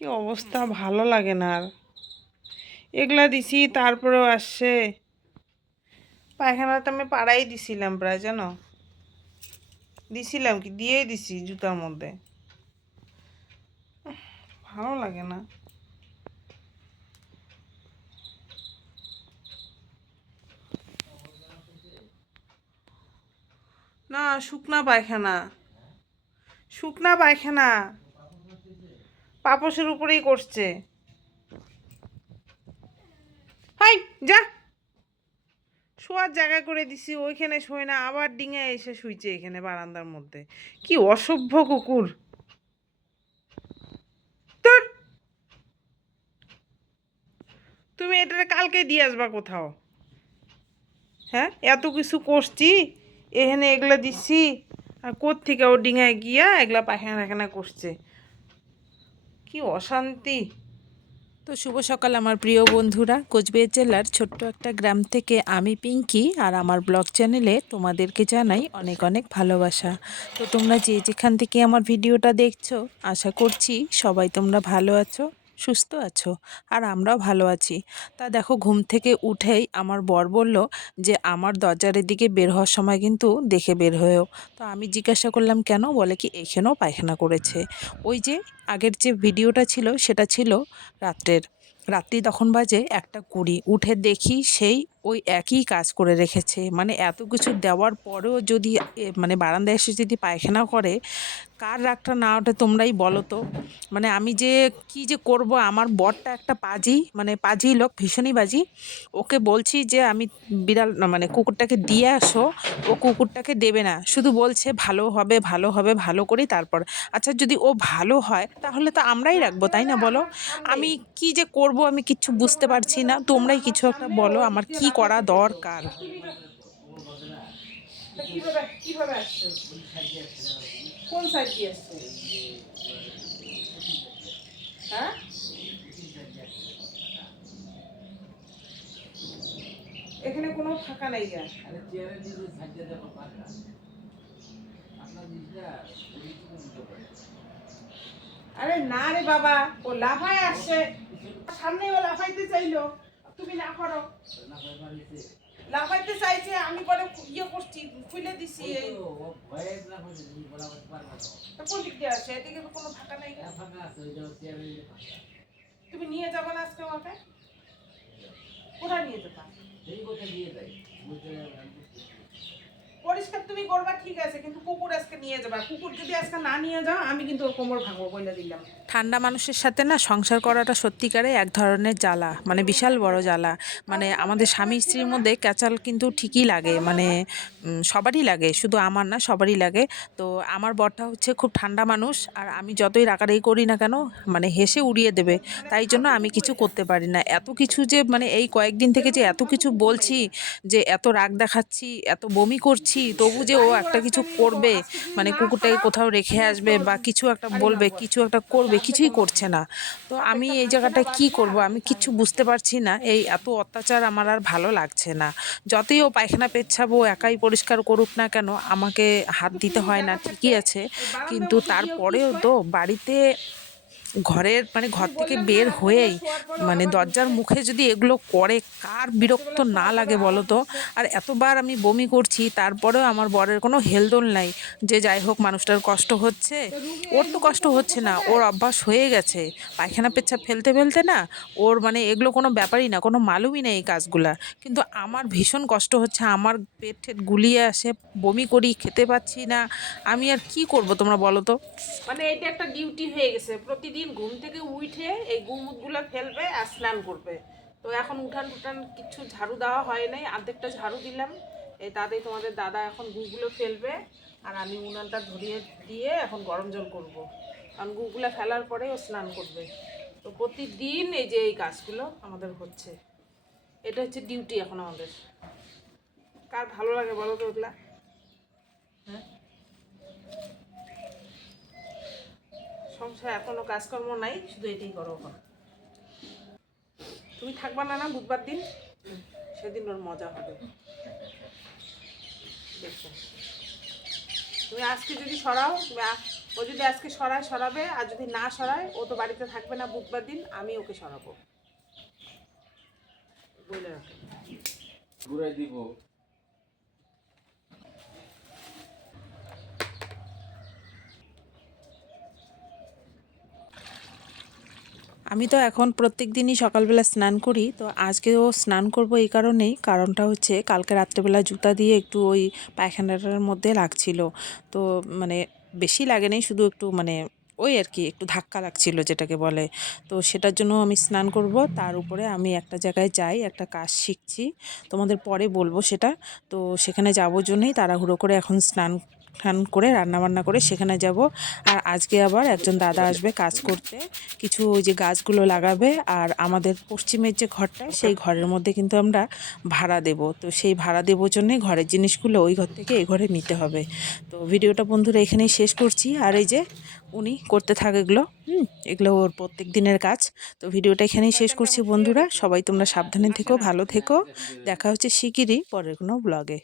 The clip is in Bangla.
কি অবস্থা, ভালো লাগে না আর। এগুলা দিছি তারপরেও আসছে। পায়খানা তো আমি পাড়াই দিছিলাম প্রায়, জানো, দিছিলাম কি, দিয়েই দিছি জুতার মধ্যে। ভালো লাগে না। না, শুকনা পায়খানা, শুকনা পায়খানা পাপোশের উপরেই করছে। হাই, যা, শোয়ার জায়গা করে দিছি, ওইখানে শোয় না, আবার ডিঙে এসে শুইছে এখানে বারান্দার মধ্যে। কি অসভ্য কুকুর! তোর, তুমি এটা কালকে দিয়ে আসবা কোথাও? হ্যাঁ, এত কিছু করছি, এখানে এগুলা দিচ্ছি, আর কোত্থেকে ও ডিঙায় গিয়া এগুলা পায়খানা টায়খানা করছে। কি অশান্তি! তো শুভ সকাল আমার প্রিয় বন্ধুরা, কোচবিহার জেলার ছোট্ট একটা গ্রাম থেকে আমি পিঙ্কি আর আমার ব্লগ চ্যানেলে তোমাদেরকে জানাই অনেক অনেক ভালোবাসা। তো তোমরা যে যেখান থেকে আমার ভিডিওটা দেখছো, আশা করছি সবাই তোমরা ভালো আছো, সুস্থ আছো, আর আমরাও ভালো আছি। তা দেখো, ঘুম থেকে উঠেই আমার বর বলল যে আমার দরজার দিকে বের হওয়ার সময় কিন্তু দেখে বের হয়েও। তো আমি জিজ্ঞাসা করলাম কেন, বলে কি এখানেও পায়খানা করেছে। ওই যে আগের যে ভিডিওটা ছিল সেটা ছিল রাত্রের। রাত্রি তখন বাজে 1:20, উঠে দেখি সেই ওই একই কাজ করে রেখেছে। মানে এত কিছু দেওয়ার পরেও যদি মানে বারান্দায় এসে যদি পায়খানা করে, কার রাগটা না ওঠে তোমরাই বলো তো। মানে আমি যে কি যে করব, আমার বরটা একটা পাজি, মানে পাজি লোক, ভীষণই বাজি। ওকে বলছি যে আমি বিড়াল না, মানে কুকুরটাকে দিয়ে আসো, ও কুকুরটাকে দেবে না, শুধু বলছে ভালো হবে ভালো হবে, ভালো করি তারপর। আচ্ছা, যদি ও ভালো হয় তাহলে তো আমরাই রাখবো, তাই না বলো? আমার সামনে, আমি কি যে করব আমি কিচ্ছু বুঝতে যখন পারছি আসবে না, তখন তোমরাই আমার কিছু একটা সামনে ও বলো আমার দিক দিয়ে কি করা লাফাইতে চাইলো। দরকার। আর তুমি কিভাবে কিভাবে আসছো? কোন সাইড দিয়ে আসছো? হ্যাঁ, এখানে কোনো ফাঁকা নাই গা। আরে না রে বাবা, ও লাফায় আসছে, সামনে ও লাফাইতে চাইলো, তুমি না করো। লাফাইতে চাইছে, আমি পরে ইয়ে করছি, খুলে দিছি। এই তা কোন দিক দিয়ে আসছে? এদিকে তো কোনো ফাঁকা নাই গা। তুমি নিয়ে যাবে না আজকে আমাকে? কোথায় নিয়ে যেতা? পরিষ্কার তুমি করবা ঠিক আছে, কিন্তু কুকুর আজকে নিয়ে যাবা। কুকুর যদি আজকে না নিয়ে যাও, আমি কিন্তু ওর কোমর ভাঙবো বলে দিলাম। ঠান্ডা মানুষের সাথে না সংসার করাটা সত্যিকারে এক ধরনের জ্বালা, মানে বিশাল বড় জ্বালা। মানে আমাদের স্বামী স্ত্রীর মধ্যে ক্যাচাল কিন্তু ঠিকই লাগে, মানে সবারই লাগে, শুধু আমার না, সবারই লাগে। তো আমার বরটা হচ্ছে খুব ঠান্ডা মানুষ, আর আমি যতই রাগারাগি করি না কেন, মানে হেসে উড়িয়ে দেবে। তাই জন্য আমি কিছু করতে পারি না। এত কিছু যে মানে এই কয়েকদিন থেকে যে এত কিছু বলছি, যে এত রাগ দেখাচ্ছি, এত বমি করছি, তবু যে ও একটা কিছু করবে, মানে কুকুরটাকে কোথাও রেখে আসবে বা কিছু একটা বলবে, কিছু একটা করবে, কিছুই করছে না। তো আমি এই জায়গাটায় কি করব, আমি কিচ্ছু বুঝতে পারছি না। এই এত অত্যাচার আমার আর ভালো লাগছে না। যতই ও পায়খানা পেচ্ছাবো একাই পরিষ্কার করুক না কেন, আমাকে হাত দিতে হয় না, ঠিকই আছে। কিন্তু তারপরেও তো বাড়িতে ঘরের মানে ঘর থেকে বের হয়েই মানে দরজার মুখে যদি এগুলো করে, কার বিরক্ত না লাগে বলো তো? আর এতবার আমি বমি করছি, তারপরেও আমার বরের কোনো হেলদোল নাই যে যাই হোক মানুষটার কষ্ট হচ্ছে। ওর তো কষ্ট হচ্ছে না, ওর অভ্যাস হয়ে গেছে পায়খানা পেচ্ছাপ ফেলতে ফেলতে না। ওর মানে এগুলো কোনো ব্যাপারই না, কোনো মালুমই নেই এই কাজগুলা। কিন্তু আমার ভীষণ কষ্ট হচ্ছে, আমার পেট ঠেট গুলিয়ে আসে, বমি করি, খেতে পাচ্ছি না। আমি আর কি করব তোমরা বলো তো? মানে এটা একটা ডিউটি হয়ে গেছে, প্রতিদিন ঘুম থেকে উঠে এই গুমুটগুলো ফেলবে আর স্নান করবে। তো এখন উঠান টুটান কিছু ঝাড়ু দেওয়া হয় নাই, অর্ধেকটা ঝাড়ু দিলাম। এই তাতেই তোমাদের দাদা এখন গুগুলো ফেলবে, আর আমি উনানটা ধরিয়ে দিয়ে এখন গরম জল করব, কারণ গুগুলো ফেলার পরে ও স্নান করবে। তো প্রতিদিন এই যে এই কাজগুলো আমাদের হচ্ছে, এটা হচ্ছে ডিউটি এখন আমাদের। কার ভালো লাগে বলো তো ওগুলা? হ্যাঁ, সংসারে এখনো কাজকর্ম নাই, শুধু এটাই করো এখন। তুমি থাকবা না না বুধবার দিন, সেদিন ওর মজা হবে দেখো। তুমি আজকে যদি সরাও, তুমি ও যদি আজকে সরাবে, আর যদি না সরায় ও তো বাড়িতে থাকবে না বুধবার দিন, আমি ওকে সরাবো বলে রাখো। ঘুরাই দিব। আমি তো এখন প্রত্যেক দিনই সকালবেলা স্নান করি, তো আজকেও স্নান করব এই কারণেই, কারণটা হচ্ছে কালকে রাত্রেবেলা জুতা দিয়ে একটু ওই পায়খানাটার মধ্যে লাগছিল। তো মানে বেশি লাগেনি, শুধু একটু মানে ওই আর কি একটু ধাক্কা লাগছিল যেটাকে বলে। তো সেটার জন্য আমি স্নান করব। তার উপরে আমি একটা জায়গায় যাই, একটা কাজ শিখছি, তোমাদের পরে বলবো সেটা। তো সেখানে যাবো জন্যই তাড়াহুড়ো করে এখন স্নান টান করে রান্নাবান্না করে সেখানে যাব। আর আজকে আবার একজন দাদা আসবে কাজ করতে, কিছু ওই যে গাছগুলো লাগাবে। আর আমাদের পশ্চিমের যে ঘরটা, সেই ঘরের মধ্যে কিন্তু আমরা ভাড়া দেব। তো সেই ভাড়া দেবো জন্যে ঘরের জিনিসগুলো ওই ঘর থেকে এই ঘরে নিতে হবে। তো ভিডিওটা বন্ধুরা এখানেই শেষ করছি। আর এই যে উনি করতে থাকে এগুলো, এগুলো ওর প্রত্যেক দিনের কাজ। তো ভিডিওটা এখানেই শেষ করছি বন্ধুরা, সবাই তোমরা সাবধানে থেকো, ভালো থেকো। দেখা হচ্ছে শিগগিরই পরের কোনো ব্লগে।